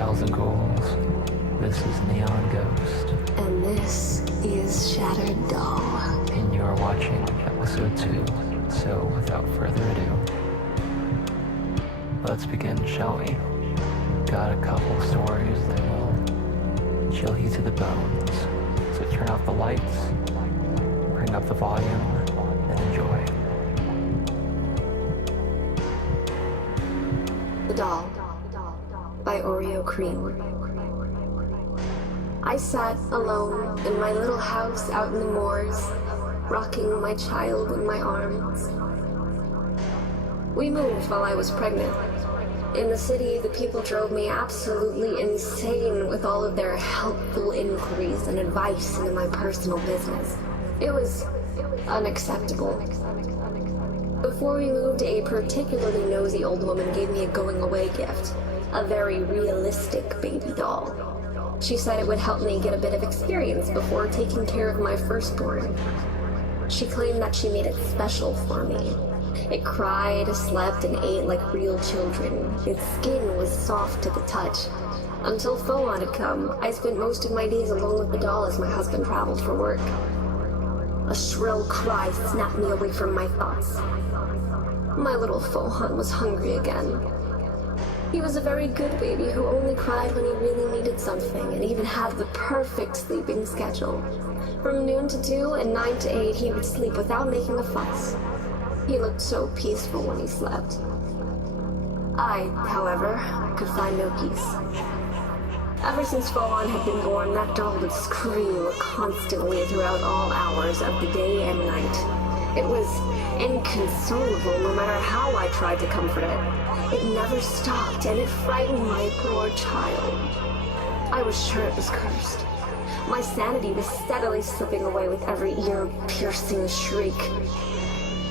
gals and ghouls. This is Neon Ghost. And this is Shattered Doll. And you're watching episode 2. So, without further ado, let's begin, shall we? Got a couple stories that will chill you to the bones. So turn off the lights, bring up the volume, and enjoy. The Doll by Oreo Cream. I sat alone in my little house out in the moors, rocking my child in my arms. We moved while I was pregnant. In the city, the people drove me absolutely insane with all of their helpful inquiries and advice into my personal business. It was unacceptable. Before we moved, a particularly nosy old woman gave me a going-away gift, a very realistic baby doll. She said it would help me get a bit of experience before taking care of my firstborn. She claimed that she made it special for me. It cried, slept, and ate like real children. Its skin was soft to the touch. Until Foan had come, I spent most of my days alone with the doll as my husband traveled for work. A shrill cry snapped me away from my thoughts. My little Fohan was hungry again. He was a very good baby who only cried when he really needed something and even had the perfect sleeping schedule. From noon to 2 and 9 to 8, he would sleep without making a fuss. He looked so peaceful when he slept. I, however, could find no peace. Ever since Foan had been born, that doll would scream constantly throughout all hours of the day and night. It was inconsolable no matter how I tried to comfort it. It never stopped, and it frightened my poor child. I was sure it was cursed. My sanity was steadily slipping away with every ear-piercing shriek.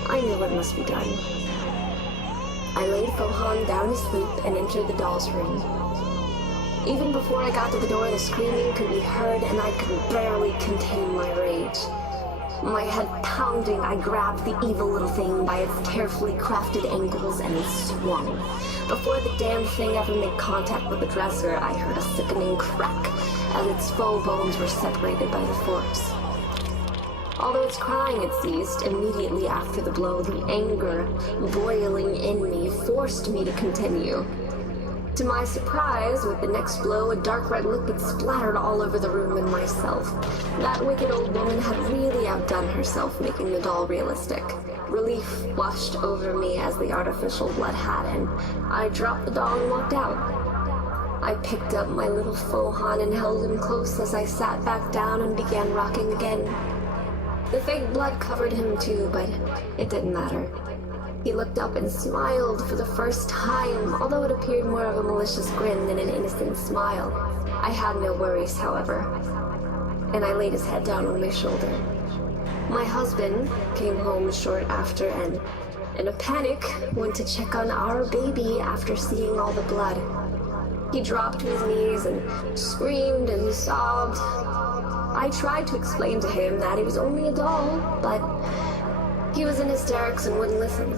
I knew what must be done. I laid Fohan down to sleep and entered the doll's room. Even before I got to the door, the screaming could be heard, and I could barely contain my rage. My head pounding, I grabbed the evil little thing by its carefully crafted ankles and swung. Before the damn thing ever made contact with the dresser, I heard a sickening crack as its faux bones were separated by the force. Although its crying had ceased immediately after the blow, the anger boiling in me forced me to continue. To my surprise, with the next blow, a dark red liquid splattered all over the room and myself. That wicked old woman had really outdone herself, making the doll realistic. Relief washed over me as the artificial blood had, and I dropped the doll and walked out. I picked up my little Fohan and held him close as I sat back down and began rocking again. The fake blood covered him too, but it didn't matter. He looked up and smiled for the first time, although it appeared more of a malicious grin than an innocent smile. I had no worries, however, and I laid his head down on my shoulder. My husband came home short after and, in a panic, went to check on our baby after seeing all the blood. He dropped to his knees and screamed and sobbed. I tried to explain to him that it was only a doll, but he was in hysterics and wouldn't listen.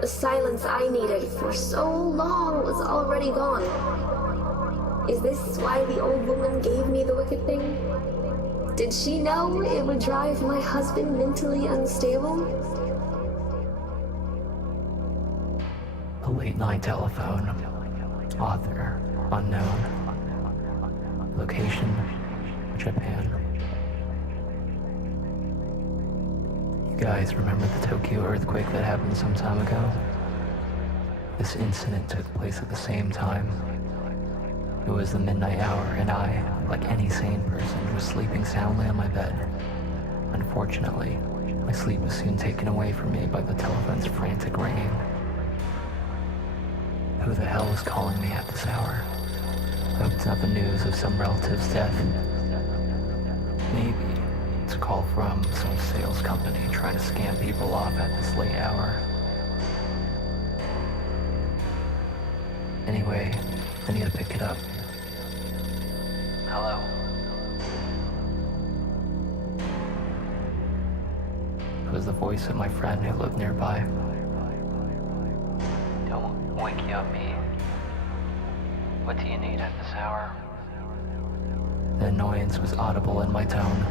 The silence I needed for so long was already gone. Is this why the old woman gave me the wicked thing? Did she know it would drive my husband mentally unstable? The late night telephone. Author unknown. Location Japan. You guys remember the Tokyo earthquake that happened some time ago? This incident took place at the same time. It was the midnight hour, and I, like any sane person, was sleeping soundly on my bed. Unfortunately, my sleep was soon taken away from me by the telephone's frantic ringing. Who the hell was calling me at this hour? I hope it's not the news of some relative's death. Maybe it's a call from some sales company trying to scam people off at this late hour. Anyway, I need to pick it up. Hello? It was the voice of my friend who lived nearby. Don't wake you up, me. What do you need at this hour? The annoyance was audible in my tone.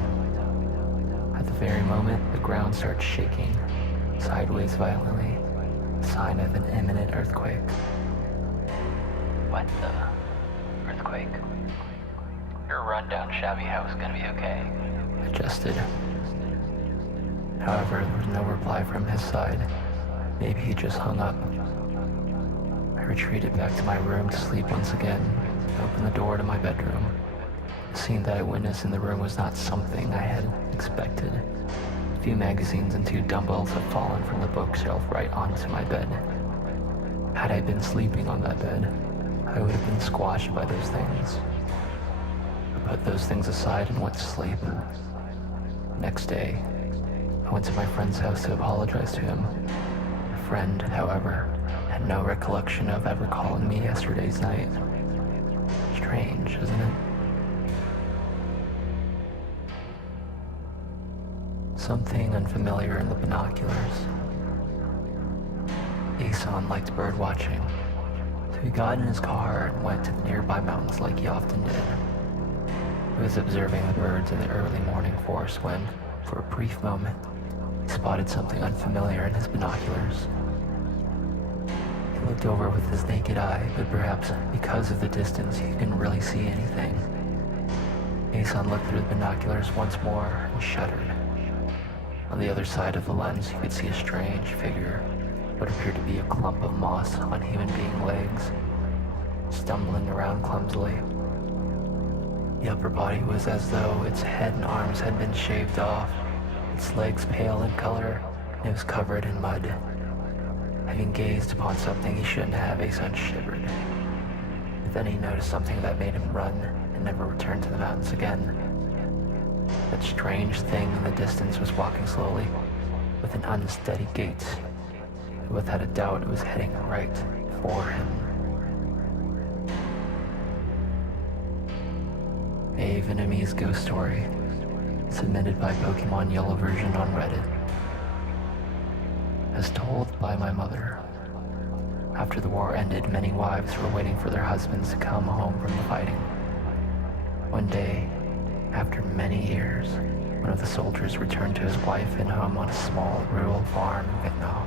At the very moment, the ground started shaking, sideways violently, a sign of an imminent earthquake. What the? Earthquake? Your rundown shabby house gonna be okay? Adjusted. However, there was no reply from his side. Maybe he just hung up. I retreated back to my room to sleep once again, opened the door to my bedroom. The scene that I witnessed in the room was not something I had expected. A few magazines and 2 dumbbells had fallen from the bookshelf right onto my bed. Had I been sleeping on that bed, I would have been squashed by those things. I put those things aside and went to sleep. Next day, I went to my friend's house to apologize to him. My friend, however, had no recollection of ever calling me yesterday's night. Strange, isn't it? Something unfamiliar in the binoculars. Asan liked bird watching, so he got in his car and went to the nearby mountains like he often did. He was observing the birds in the early morning forest when, for a brief moment, he spotted something unfamiliar in his binoculars. He looked over with his naked eye, but perhaps because of the distance he couldn't really see anything. Asan looked through the binoculars once more and shuddered. On the other side of the lens, he could see a strange figure, what appeared to be a clump of moss on human being legs, stumbling around clumsily. The upper body was as though its head and arms had been shaved off, its legs pale in color, and it was covered in mud. Having gazed upon something he shouldn't have, Asan shivered. But then he noticed something that made him run and never return to the mountains again. That strange thing in the distance was walking slowly, with an unsteady gait. Without a doubt, it was heading right for him. A Vietnamese ghost story, submitted by Pokemon Yellow version on Reddit. As told by my mother, after the war ended, many wives were waiting for their husbands to come home from the fighting. One day, after many years, one of the soldiers returned to his wife and home on a small rural farm in Vietnam.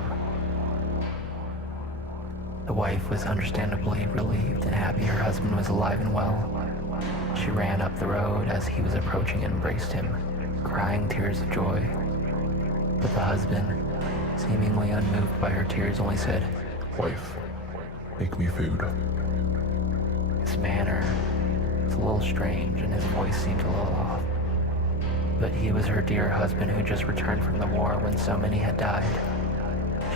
The wife was understandably relieved and happy her husband was alive and well. She ran up the road as he was approaching and embraced him, crying tears of joy. But the husband, seemingly unmoved by her tears, only said, "Wife, make me food." His manner was a little strange and his voice seemed a little off. But he was her dear husband who just returned from the war when so many had died.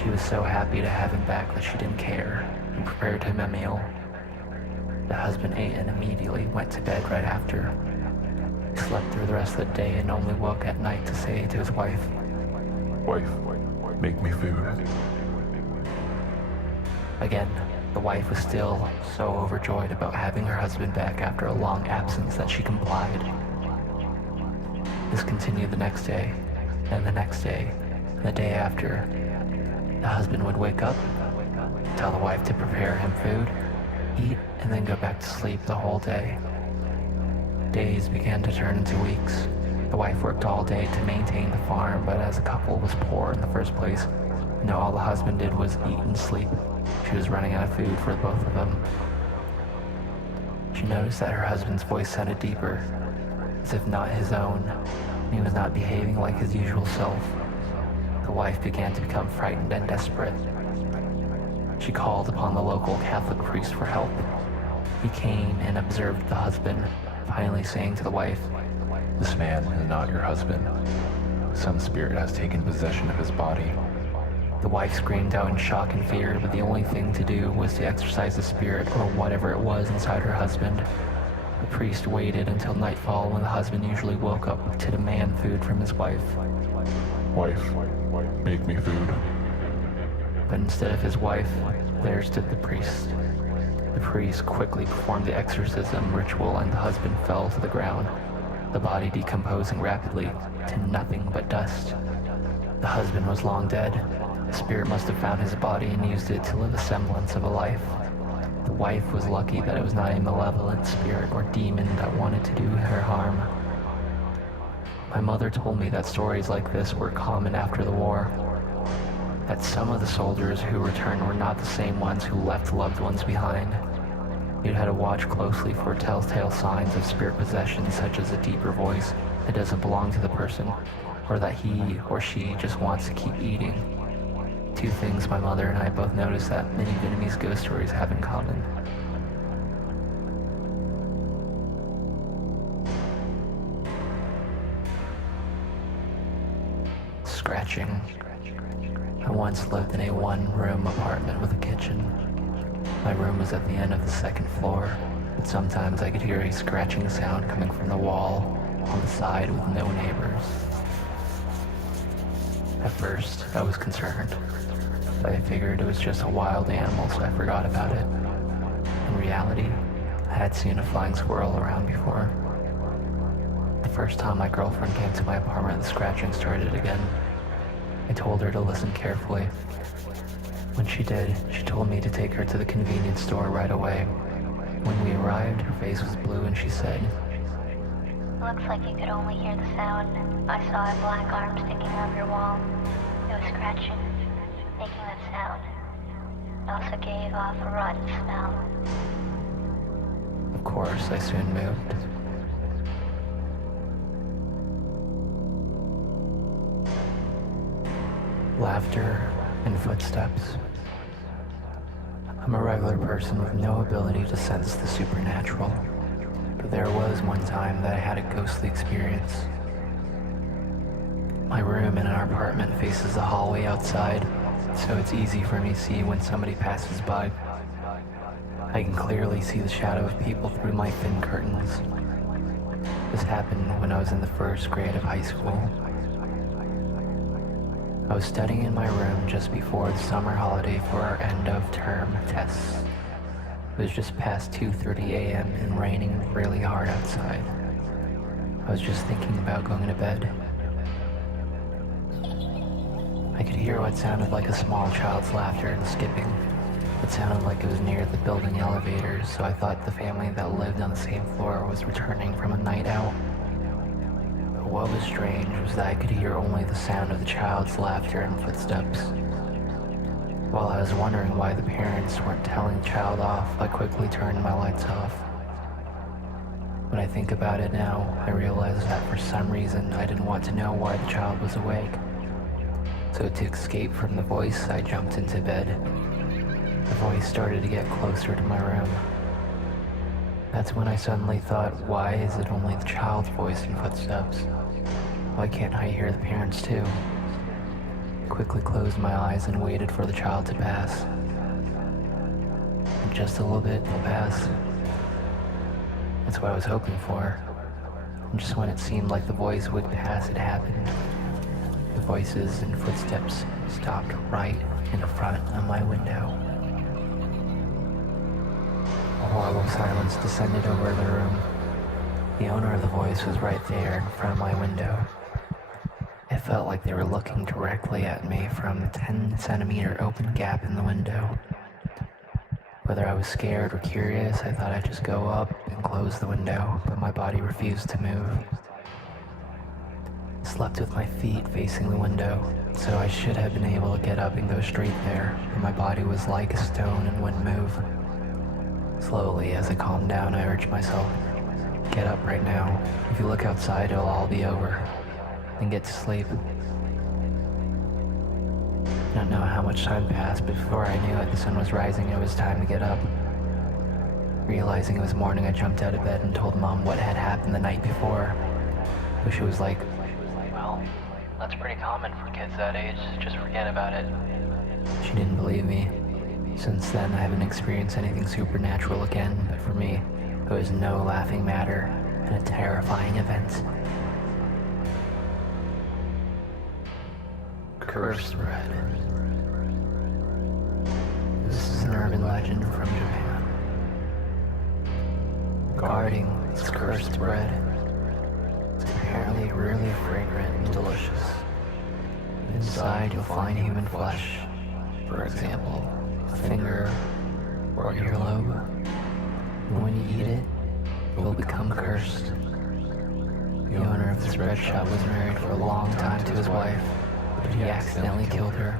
She was so happy to have him back that she didn't care and prepared him a meal. The husband ate and immediately went to bed right after. He slept through the rest of the day and only woke at night to say to his wife, "Wife, make me food." Again, the wife was still so overjoyed about having her husband back after a long absence that she complied. This continued the next day, and the next day, and the day after. The husband would wake up, tell the wife to prepare him food, eat, and then go back to sleep the whole day. Days began to turn into weeks. The wife worked all day to maintain the farm, but as the couple was poor in the first place, all the husband did was eat and sleep. She was running out of food for both of them. She noticed that her husband's voice sounded deeper, as if not his own, and he was not behaving like his usual self. The wife began to become frightened and desperate. She called upon the local Catholic priest for help. He came and observed the husband, finally saying to the wife, "This man is not your husband. Some spirit has taken possession of his body." The wife screamed out in shock and fear, but the only thing to do was to exorcise the spirit or whatever it was inside her husband. The priest waited until nightfall when the husband usually woke up to demand food from his wife. "Wife, make me food." But instead of his wife, there stood the priest. The priest quickly performed the exorcism ritual and the husband fell to the ground, the body decomposing rapidly to nothing but dust. The husband was long dead. The spirit must have found his body and used it to live a semblance of a life. The wife was lucky that it was not a malevolent spirit or demon that wanted to do her harm. My mother told me that stories like this were common after the war, that some of the soldiers who returned were not the same ones who left loved ones behind. You'd had to watch closely for telltale signs of spirit possession, such as a deeper voice that doesn't belong to the person, or that he or she just wants to keep eating. Two things my mother and I both noticed that many Vietnamese ghost stories have in common. Scratching. I once lived in a one-room apartment with a kitchen. My room was at the end of the second floor, but sometimes I could hear a scratching sound coming from the wall on the side with no neighbors. At first, I was concerned, but I figured it was just a wild animal, so I forgot about it. In reality, I had seen a flying squirrel around before. The first time my girlfriend came to my apartment, the scratching started again. I told her to listen carefully. When she did, she told me to take her to the convenience store right away. When we arrived, her face was blue and she said, "Looks like you could only hear the sound. I saw a black arm sticking out of your wall. It was scratching, making that sound. It also gave off a rotten smell." Of course, I soon moved. Laughter and footsteps. I'm a regular person with no ability to sense the supernatural, but there was one time that I had a ghostly experience. My room in our apartment faces the hallway outside, so it's easy for me to see when somebody passes by. I can clearly see the shadow of people through my thin curtains. This happened when I was in the first grade of high school. I was studying in my room just before the summer holiday for our end-of-term tests. It was just past 2:30 a.m. and raining really hard outside. I was just thinking about going to bed. I could hear what sounded like a small child's laughter and skipping. It sounded like it was near the building elevators, so I thought the family that lived on the same floor was returning from a night out. What was strange was that I could hear only the sound of the child's laughter and footsteps. While I was wondering why the parents weren't telling the child off, I quickly turned my lights off. When I think about it now, I realize that for some reason I didn't want to know why the child was awake. So to escape from the voice, I jumped into bed. The voice started to get closer to my room. That's when I suddenly thought, why is it only the child's voice and footsteps? Why can't I hear the parents too? I quickly closed my eyes and waited for the child to pass. In just a little bit, they'll pass. That's what I was hoping for. And just when it seemed like the voice would pass, it happened. The voices and footsteps stopped right in front of my window. A horrible silence descended over the room. The owner of the voice was right there in front of my window. It felt like they were looking directly at me from the 10-centimeter open gap in the window. Whether I was scared or curious, I thought I'd just go up and close the window, but my body refused to move. I slept with my feet facing the window, so I should have been able to get up and go straight there, but my body was like a stone and wouldn't move. Slowly, as I calmed down, I urged myself, "Get up right now. If you look outside, it'll all be over. Then get to sleep." I don't know how much time passed, but before I knew it, the sun was rising and it was time to get up. Realizing it was morning, I jumped out of bed and told Mom what had happened the night before. But she was like, "Well, that's pretty common for kids that age. Just forget about it." She didn't believe me. Since then, I haven't experienced anything supernatural again, but for me, it was no laughing matter and a terrifying event. Cursed bread. This is an urban legend from Japan. Regarding this cursed bread, it's apparently really fragrant and delicious. Inside you'll find human flesh, for example, a finger, or earlobe. And when you eat it, you'll become cursed. The owner of this bread shop was married for a long time to his wife, but he accidentally killed her.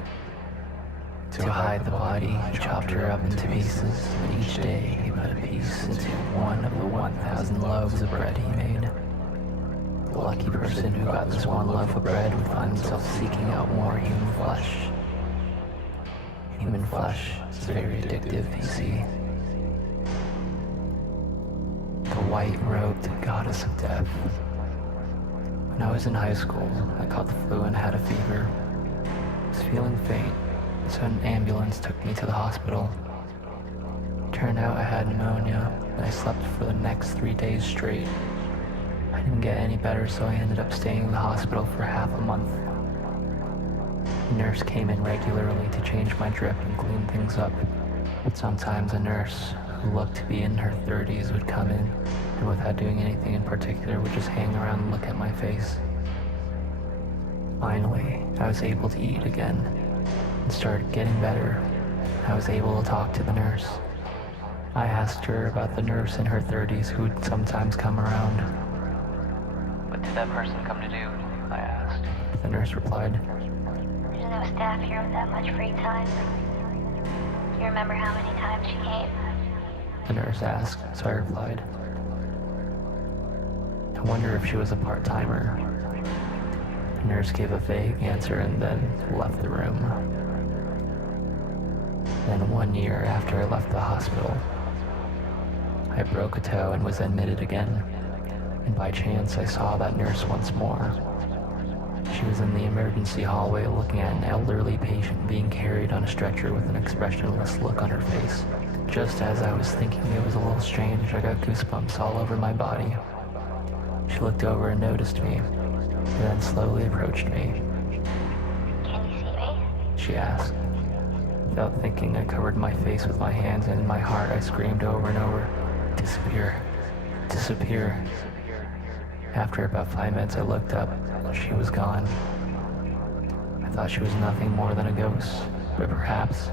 To hide the body, he chopped her up into pieces, and each day he put a piece into one of the 1,000 loaves of bread he made. The lucky person who got this one loaf of bread would find himself seeking out more human flesh. Human flesh is very addictive, you see. The white-robed goddess of death. When I was in high school, I caught the flu and had a fever. I was feeling faint, so an ambulance took me to the hospital. Turned out I had pneumonia, and I slept for the next 3 days straight. I didn't get any better, so I ended up staying in the hospital for half a month. A nurse came in regularly to change my drip and clean things up. But sometimes a nurse, who looked to be in her 30s, would come in, and without doing anything in particular, would just hang around and look at my face. Finally, I was able to eat again, and started getting better. I was able to talk to the nurse. I asked her about the nurse in her 30s who would sometimes come around. What did that person come to do? I asked. The nurse replied, There's no staff here with that much free time. Do you remember how many times she came? the nurse asked, so I replied, I wonder if she was a part-timer. The nurse gave a vague answer and then left the room. Then 1 year after I left the hospital, I broke a toe and was admitted again, and by chance I saw that nurse once more. She was in the emergency hallway looking at an elderly patient being carried on a stretcher with an expressionless look on her face. Just as I was thinking it was a little strange, I got goosebumps all over my body. She looked over and noticed me, and then slowly approached me. Can you see me? She asked. Without thinking, I covered my face with my hands, and in my heart I screamed over and over, disappear, disappear. After about 5 minutes I looked up. She was gone. I thought she was nothing more than a ghost, but perhaps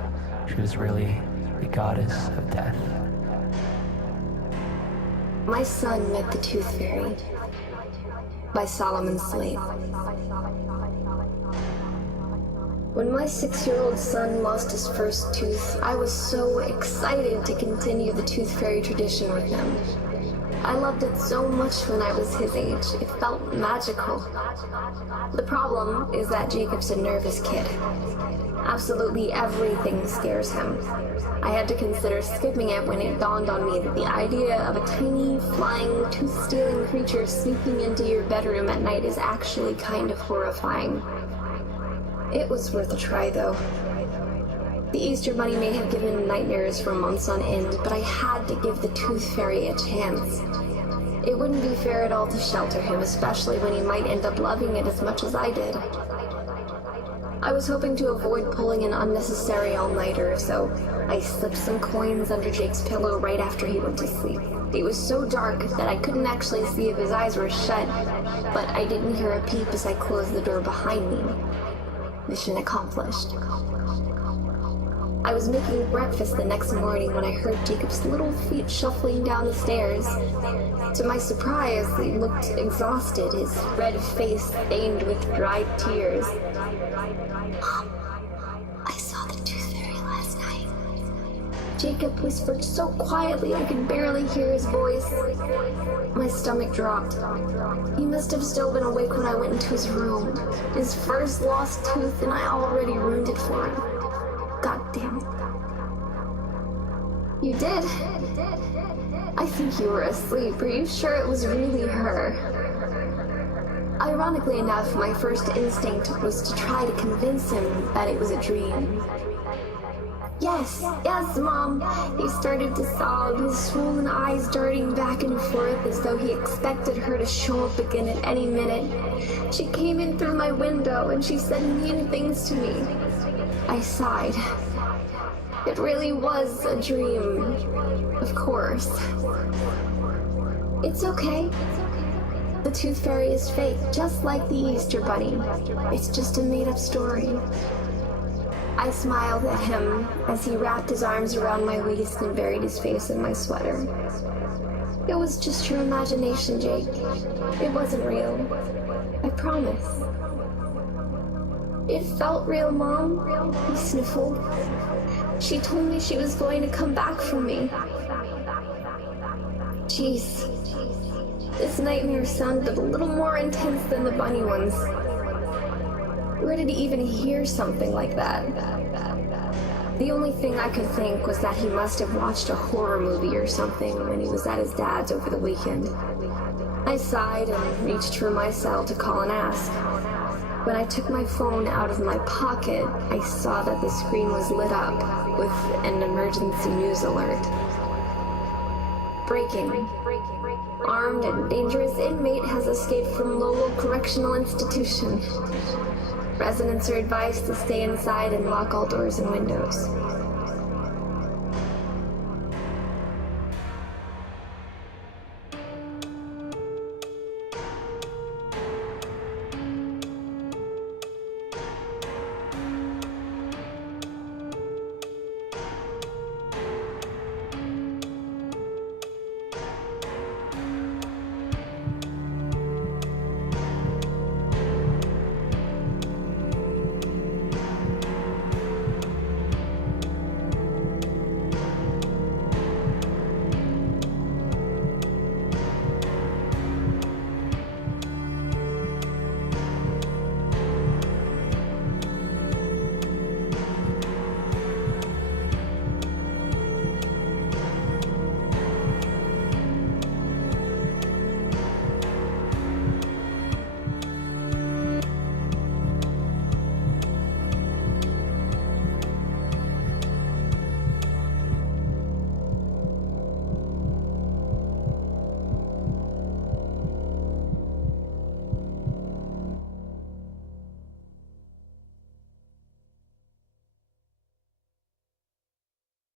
she was really the goddess of death. My Son Met the Tooth Fairy by Solomon Slade. When my 6-year-old son lost his first tooth, I was so excited to continue the Tooth Fairy tradition with him. I loved it so much when I was his age. It felt magical. The problem is that Jacob's a nervous kid. Absolutely everything scares him. I had to consider skipping it when it dawned on me that the idea of a tiny, flying, tooth-stealing creature sneaking into your bedroom at night is actually kind of horrifying. It was worth a try, though. The Easter Bunny may have given nightmares for months on end, but I had to give the Tooth Fairy a chance. It wouldn't be fair at all to shelter him, especially when he might end up loving it as much as I did. I was hoping to avoid pulling an unnecessary all-nighter, so I slipped some coins under Jake's pillow right after he went to sleep. It was so dark that I couldn't actually see if his eyes were shut, but I didn't hear a peep as I closed the door behind me. Mission accomplished. I was making breakfast the next morning when I heard Jacob's little feet shuffling down the stairs. To my surprise, he looked exhausted, his red face stained with dried tears. Mom, I saw the Tooth Fairy last night. Jacob whispered so quietly I could barely hear his voice. My stomach dropped. He must have still been awake when I went into his room. His first lost tooth, and I already ruined it for him. God damn it. You did? I think you were asleep. Are you sure it was really her? Ironically enough, my first instinct was to try to convince him that it was a dream. Yes, Mom. He started to sob, his swollen eyes darting back and forth as though he expected her to show up again at any minute. She came in through my window and she said mean things to me. I sighed. It really was a dream, of course. It's okay. The Tooth Fairy is fake, just like the Easter Bunny. It's just a made-up story. I smiled at him as he wrapped his arms around my waist and buried his face in my sweater. It was just your imagination, Jake. It wasn't real. I promise. It felt real, Mom, he sniffled. She told me she was going to come back for me. Jeez. This nightmare sounded a little more intense than the bunny ones. Where did he even hear something like that? The only thing I could think was that he must have watched a horror movie or something when he was at his dad's over the weekend. I sighed and reached for my cell to call and ask. When I took my phone out of my pocket, I saw that the screen was lit up with an emergency news alert. Breaking. Armed and dangerous inmate has escaped from Lowell Correctional Institution. Residents are advised to stay inside and lock all doors and windows.